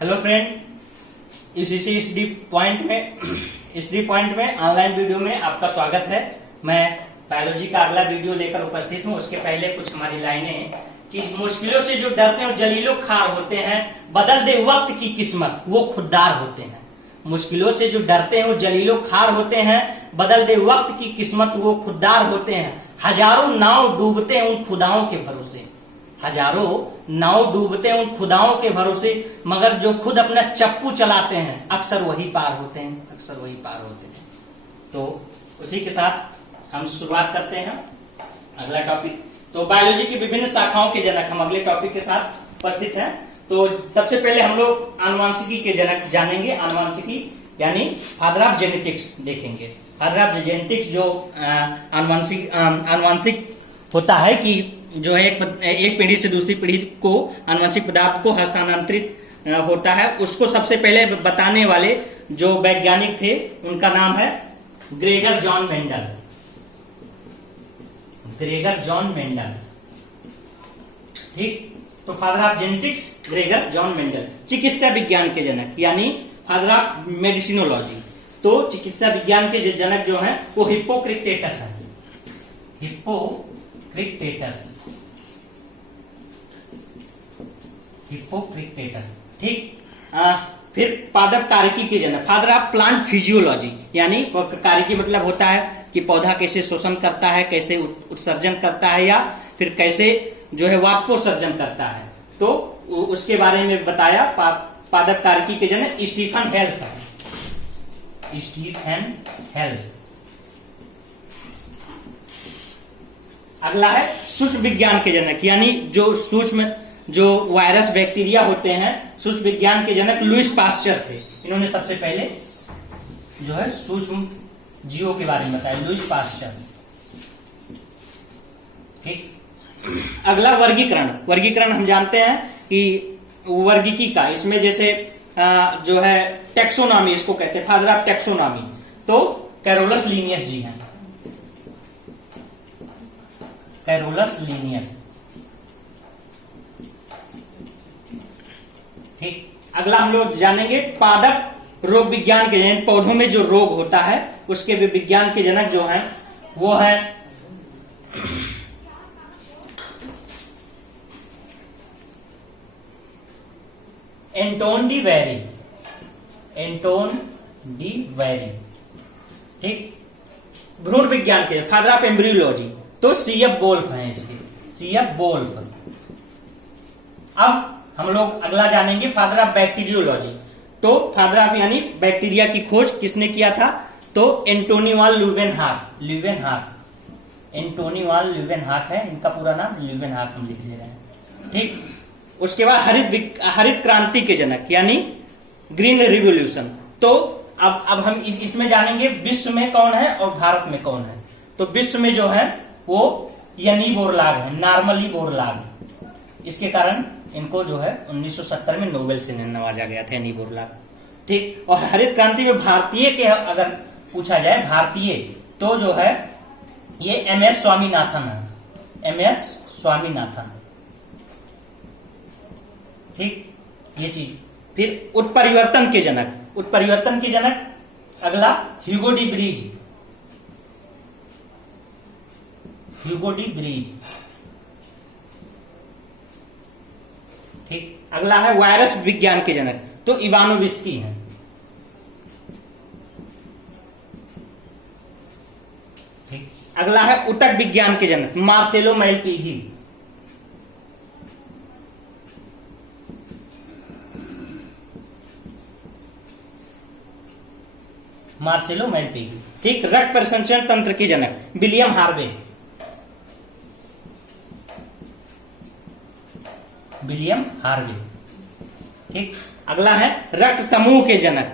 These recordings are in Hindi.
हेलो फ्रेंड, इसी एसडी पॉइंट में ऑनलाइन वीडियो में आपका स्वागत है। मैं बायोलॉजी का अगला वीडियो लेकर उपस्थित हूं। उसके पहले कुछ हमारी लाइनें कि मुश्किलों से जो डरते हैं जलीलो खार होते हैं, बदल दे वक्त की किस्मत वो खुददार होते हैं। मुश्किलों से जो डरते हैं वो जलीलो खार होते हैं, बदल दे वक्त की किस्मत वो खुददार होते हैं। हजारों नाव डूबते हैं उन खुदाओं के भरोसे, हजारों नाव डूबते हैं उन खुदाओं के भरोसे, मगर जो खुद अपना चप्पू चलाते हैं अक्सर वही पार होते हैं, अक्सर वही पार होते हैं। तो उसी के साथ हम शुरुआत करते हैं अगला टॉपिक। तो बायोलॉजी की विभिन्न शाखाओं के जनक हम अगले टॉपिक के साथ उपस्थित हैं। तो सबसे पहले हम लोग आनुवांशिकी के जनक जानेंगे। आनुवांशिकी यानी फादर ऑफ जेनेटिक्स देखेंगे। फादर ऑफ जेनेटिक्स जो आनुवांशिक होता है कि जो है एक पीढ़ी से दूसरी पीढ़ी को आनुवंशिक पदार्थ को हस्तांतरित होता है, उसको सबसे पहले बताने वाले जो वैज्ञानिक थे उनका नाम है Gregor John Mendel. Gregor John Mendel, ठीक। तो father of genetics Gregor John Mendel. चिकित्सा विज्ञान के जनक यानी फादर ऑफ मेडिसिनोलॉजी। तो चिकित्सा विज्ञान के जनक जो है वो हिप्पोक्रेटेटस है। हिप्पोक्रेटेटस, ठीक। फिर पादप कारिकी के जनक फादर ऑफ प्लांट फिजियोलॉजी, यानी कारिकी मतलब होता है कि पौधा कैसे शोषण करता है, कैसे उत्सर्जन करता है, या फिर कैसे जो है वाष्पोत्सर्जन करता है। तो उसके बारे में बताया पादप कारिकी के जनक स्टीफन हेल्स है। Stephen Hales. अगला है सूक्ष्म विज्ञान के जनक, यानी जो सूक्ष्म जो वायरस बैक्टीरिया होते हैं, सूक्ष्म विज्ञान के जनक लुईस पास्चर थे। इन्होंने सबसे पहले जो है सूक्ष्म जीवों के बारे में बताया, लुईस पास्चर, ठीक। अगला वर्गीकरण हम जानते हैं कि वर्गीकी का, इसमें जैसे जो है टेक्सोनॉमी इसको कहते हैं, फादर ऑफ टेक्सोनॉमी तो कैरोलस लीनियस जी हैं। कैरोलस लीनियस, ठीक। अगला हम लोग जानेंगे पादप रोग विज्ञान के जनक, पौधों में जो रोग होता है उसके विज्ञान के जनक जो हैं वो है Anton de very. Anton de very, ठीक। भ्रूण विज्ञान के फादर ऑफ एम्ब्रियोलॉजी तो सीएफ वोल्फ है इसके, सीएफ वोल्फ। अब हम लोग अगला जानेंगे फादर ऑफ बैक्टीरियोलॉजी। तो फादर ऑफ यानी बैक्टीरिया की खोज किसने किया था? तो एंटोनी वान ल्यूवेनहॉक। एंटोनी वान ल्यूवेनहॉक है इनका पूरा नाम, ल्यूवेनहॉक हम लिख ले रहे हैं, ठीक। उसके बाद हरित क्रांति के जनक यानी ग्रीन रिवोल्यूशन। तो अब हम इसमें जानेंगे विश्व में कौन है और भारत में कौन है। तो विश्व में जो है वो यानी बोरलाग है, नॉर्मली बोरलाग। इसके कारण इनको जो है 1970 में नोबेल से नवाजा गया था, यानी बोरलाग, ठीक। और हरित क्रांति में भारतीय के अगर पूछा जाए, भारतीय तो जो है ये एमएस स्वामीनाथन है। एमएस स्वामीनाथन, ठीक, ये चीज। फिर उत्परिवर्तन के जनक अगला ह्यूगो डी ब्रीज। ठीक। अगला है वायरस विज्ञान के जनक तो इवानोविस्की हैं, ठीक। अगला है ऊतक विज्ञान के जनक मार्सेलो मैलपीगी। मार्सेलो मैलपीगी, ठीक। रक्त परिसंचरण तंत्र के जनक विलियम हार्वे। ठीक। अगला है रक्त समूह के जनक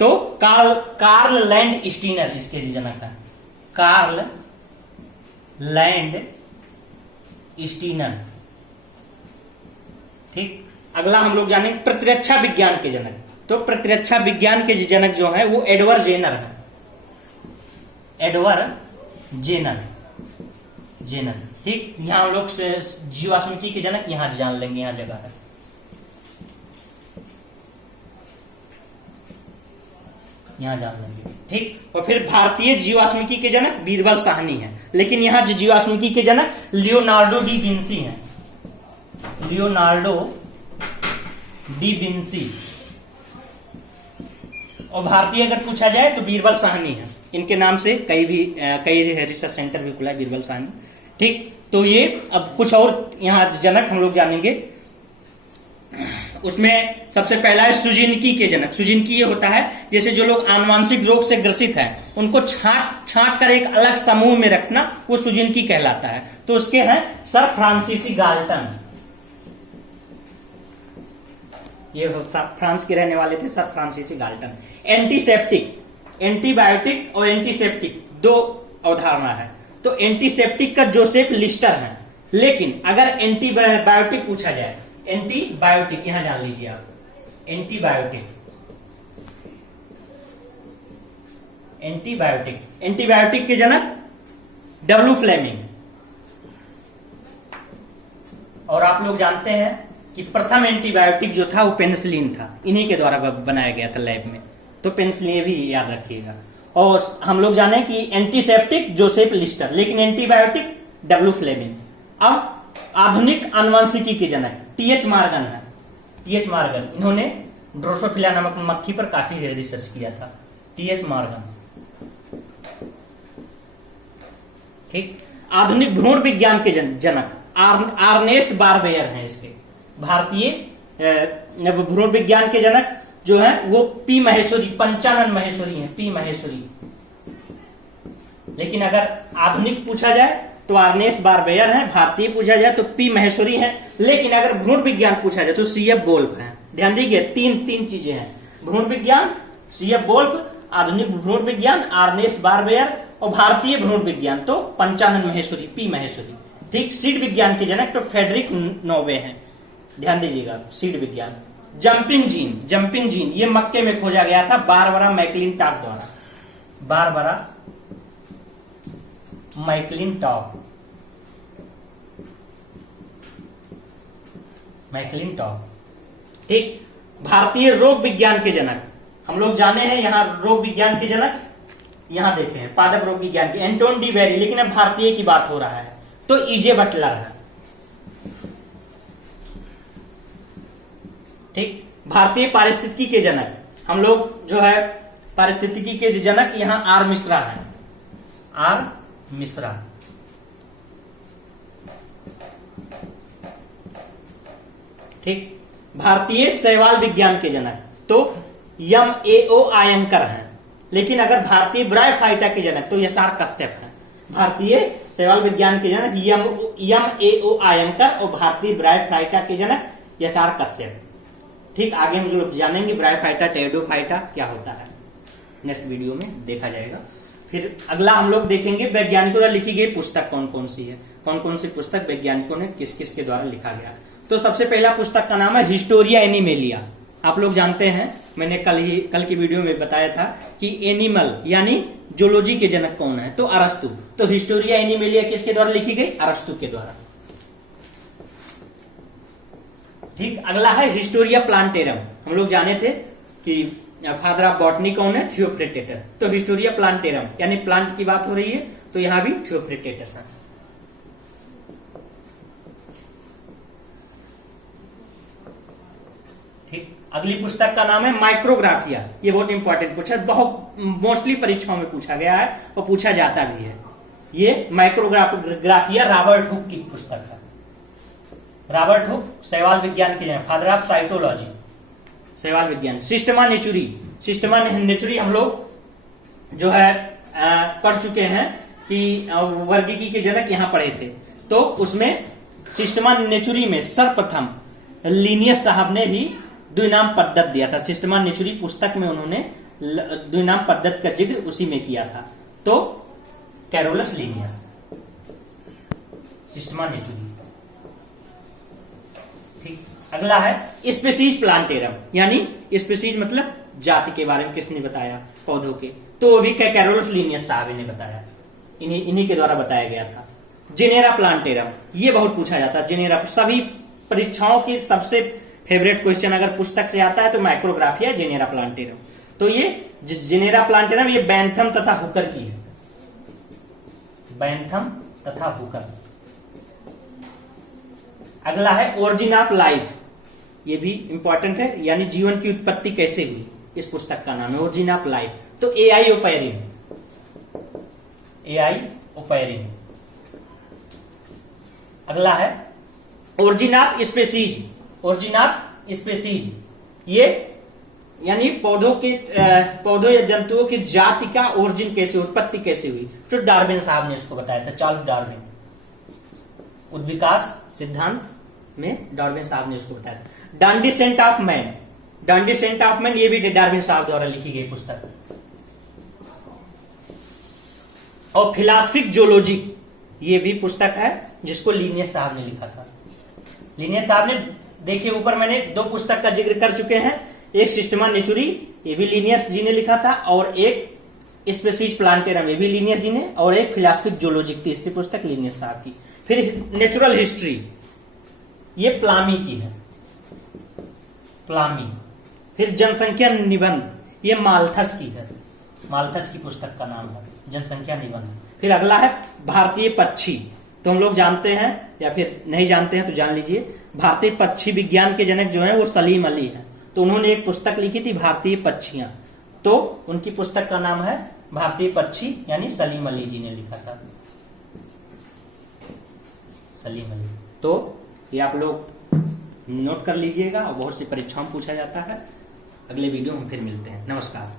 तो कार्ल लैंड स्टीनर इसके जनक है, कार्ल लैंड स्टीनर, ठीक। अगला हम लोग जानेंगे प्रतिरक्षा विज्ञान के जनक। तो प्रतिरक्षा विज्ञान के जनक जो है वो एडवर्ड जेनर है। ठीक। यहाँ हम लोग जीवाश्मिकी के जनक यहाँ जान लेंगे, यहाँ जगह है। यहां जान लेंगे, ठीक। और फिर भारतीय जीवाश्मिकी के जनक बीरबल साहनी है, लेकिन यहां जो जीवाश्मिकी के जनक लियोनार्डो डी विंसी हैं, लियोनार्डो डी विंसी। और भारतीय अगर पूछा जाए तो बीरबल साहनी है। इनके नाम से कई रिसर्च सेंटर भी खुला है, बीरबल साहनी, ठीक। तो ये अब कुछ और यहाँ जनक हम लोग जानेंगे। उसमें सबसे पहला है सुजिनकी के जनक। सुजिनकी ये होता है जैसे जो लोग आनुवांशिक रोग से ग्रसित हैं उनको छांट कर एक अलग समूह में रखना, वो सुजिनकी कहलाता है। तो उसके हैं सर फ्रांसीसी गाल्टन, ये फ्रांस के रहने वाले थे सर फ्रांसीसी गाल्टन। एंटीसेप्टिक, एंटीबायोटिक और एंटीसेप्टिक दो अवधारणा है। तो एंटीसेप्टिक का जोसेफ लिस्टर है, लेकिन अगर एंटीबायोटिक पूछा जाए, एंटीबायोटिक यहां जान लीजिए आप, एंटीबायोटिक, एंटीबायोटिक, एंटीबायोटिक के जनक डब्ल्यू फ्लेमिंग। और आप लोग जानते हैं कि प्रथम एंटीबायोटिक जो था वो पेनिसिलिन था, इन्हीं के द्वारा बनाया गया था लैब में। तो पेनिसिलिन भी याद रखिएगा। और हम लोग जाने कि एंटीसेप्टिक जोसेफ लिस्टर, लेकिन एंटीबायोटिक डब्ल्यू फ्लेमिंग। अब आधुनिक आनुवंशिकी के जनक टीएच मॉर्गन है, टीएच मॉर्गन। इन्होंने ड्रोसोफिला नामक मक्खी पर काफी रिसर्च किया था, टीएच मॉर्गन, ठीक। आधुनिक भ्रूण विज्ञान के जनक आर्नेस्ट बारबेयर हैं। इसके भारतीय भ्रूण विज्ञान के जनक जो है वो पी महेश्वरी, पंचानन महेश्वरी हैं, पी महेश्वरी। लेकिन अगर आधुनिक पूछा जाए तो आर्नेस्ट बारबेयर हैं, भारतीय पूछा जाए तो पी महेश्वरी हैं। लेकिन अगर भ्रूण विज्ञान पूछा जाए तो सीएफ वोल्फ हैं। ध्यान दीजिए, तीन चीजें हैं, भ्रूण विज्ञान सीएफ वोल्फ, आधुनिक भ्रूण विज्ञान आर्नेस्ट बारबेयर, और भारतीय भ्रूण विज्ञान तो पंचानन महेश्वरी, पी महेश्वरी, ठीक। सीड विज्ञान के जनक तो फेडरिक नोवे हैं, ध्यान दीजिएगा, सीड विज्ञान। जंपिंग जीन, जंपिंग जीन ये मक्के में खोजा गया था बारबरा मैकलिनटॉक द्वारा, बारबरा मैकलिनटॉक, मैकलिनटॉक, ठीक। भारतीय रोग विज्ञान के जनक हम लोग जाने हैं, यहां रोग विज्ञान के जनक यहां देखे हैं, पादप रोग विज्ञान के एंटोन डी वेरी। लेकिन अब भारतीय की बात हो रहा है तो ईजे बटलर है, ठीक। भारतीय पारिस्थितिकी के जनक हम लोग जो है पारिस्थितिकी के जनक यहां आर मिश्रा है, आर मिश्रा, ठीक। भारतीय शैवाल विज्ञान के जनक तो यम एओ आयंकर हैं। लेकिन अगर भारतीय ब्रायोफाइटा के जनक तो यशार कश्यप है। भारतीय शैवाल विज्ञान के जनक यम एओ आयंकर और भारतीय ब्रायोफाइटा के जनक यशार कश्यप, ठीक। आगे हम लोग जानेंगे ब्रायोफाइटा टेरिडोफाइटा क्या होता है, नेक्स्ट वीडियो में देखा जाएगा। फिर अगला हम लोग देखेंगे वैज्ञानिकों द्वारा लिखी गई पुस्तक कौन कौन सी है, कौन कौन सी पुस्तक वैज्ञानिकों ने किस किस के द्वारा लिखा गया। तो सबसे पहला पुस्तक का नाम है हिस्टोरिया एनिमेलिया। आप लोग जानते हैं, मैंने कल की वीडियो में बताया था कि एनिमल यानी जूलॉजी के जनक कौन है, तो अरस्तु। तो हिस्टोरिया एनिमेलिया किसके द्वारा लिखी गई, अरस्तु के द्वारा, ठीक। अगला है हिस्टोरिया प्लांटेरम। हम लोग जाने थे कि फादर ऑफ बॉटनी कौन है, थियोफ्रेटेटर। तो हिस्टोरिया प्लांटेरम यानी प्लांट की बात हो रही है तो यहां भी थियोफ्रेटेटस है, ठीक। अगली पुस्तक का नाम है माइक्रोग्राफिया। ये बहुत इंपॉर्टेंट पूछा, बहुत मोस्टली परीक्षाओं में पूछा गया है और पूछा जाता भी है। ये माइक्रोग्राफिया रॉबर्ट हुक की पुस्तक है। रॉबर्ट हुक शैवाल विज्ञान के फादर ऑफ साइटोलॉजी, शैवाल विज्ञान। सिस्टमा नेचुरी, सिस्टमा नेचुरी हम लोग जो है पढ़ चुके हैं कि वर्गीकी के जनक यहां पढ़े थे। तो उसमें सिस्टमा नेचुरी में सर्वप्रथम लिनियस साहब ने ही द्विनाम पद्धत दिया था। सिस्टमा नेचुरी पुस्तक में उन्होंने द्विनाम पद्धत का जिक्र उसी में किया था। तो कैरोलस लिनियस, सिस्टमा नेचुरी, ठीक। अगला है स्पेसीज प्लांटेरम, यानी स्पेसीज मतलब जाति के बारे में किसने बताया, पौधों के। तो वो भी कैरोलस लिनियस साहब ने बताया, इन्हीं के द्वारा बताया गया था। जेनेरा प्लांटेरम, ये बहुत पूछा जाता है। जेनेरा सभी परीक्षाओं की सबसे फेवरेट क्वेश्चन अगर पुस्तक से आता है तो माइक्रोग्राफिया जेनेरा प्लांटेरम। तो ये जिनेरा प्लांटेरम ये बैंथम तथा हुकर की है, बैंथम तथा हुकर। अगला है ओरिजिन ऑफ लाइफ, ये भी इंपॉर्टेंट है, यानी जीवन की उत्पत्ति कैसे हुई, इस पुस्तक का नाम है ओरिजिन ऑफ लाइफ। तो एआई ओफेरिन, एआई ओफेरिन। अगला है origin of species, origin of species, ये यानी पौधों या जंतुओं की जाति का ओरिजिन कैसे, उत्पत्ति कैसे हुई, जो डार्विन साहब ने इसको बताया था, चार्ल्स डार्विन। उद्विकास सिद्धांत में डार्विन साहब ने इसको बताया। The descent of man, the descent of man, ये भी डार्विन साहब द्वारा लिखी गई पुस्तक। और फिलॉसफिक जोलॉजी, ये भी पुस्तक है जिसको लिनियस साहब ने लिखा था। लिनियस साहब ने, देखिए ऊपर मैंने 2 पुस्तक का जिक्र कर चुके हैं, एक सिस्टमा नेचुरी, ये भी लिनियस जी ने लिखा था, और एक स्पेसीज प्लांटेरम, ये भी लिनियस जी ने, और एक फिलॉसफिक जोलॉजी, तीसरी पुस्तक लिनियस साहब की। फिर नेचुरल हिस्ट्री, ये प्लामी की है, प्लामी। फिर जनसंख्या निबंध, ये माल्थस की है, माल्थस की पुस्तक का नाम है जनसंख्या निबंध। फिर अगला है भारतीय पक्षी, तो हम लोग जानते हैं या फिर नहीं जानते हैं तो जान लीजिए, भारतीय पक्षी विज्ञान के जनक जो है वो सलीम अली है, तो उन्होंने एक पुस्तक लिखी थी भारतीय पक्षियां, तो उनकी पुस्तक का नाम है भारतीय पक्षी, यानी सलीम अली जी ने लिखा था, सलीम अली। तो ये आप लोग नोट कर लीजिएगा, और बहुत सी परीक्षाओं में पूछा जाता है। अगले वीडियो में फिर मिलते हैं, नमस्कार।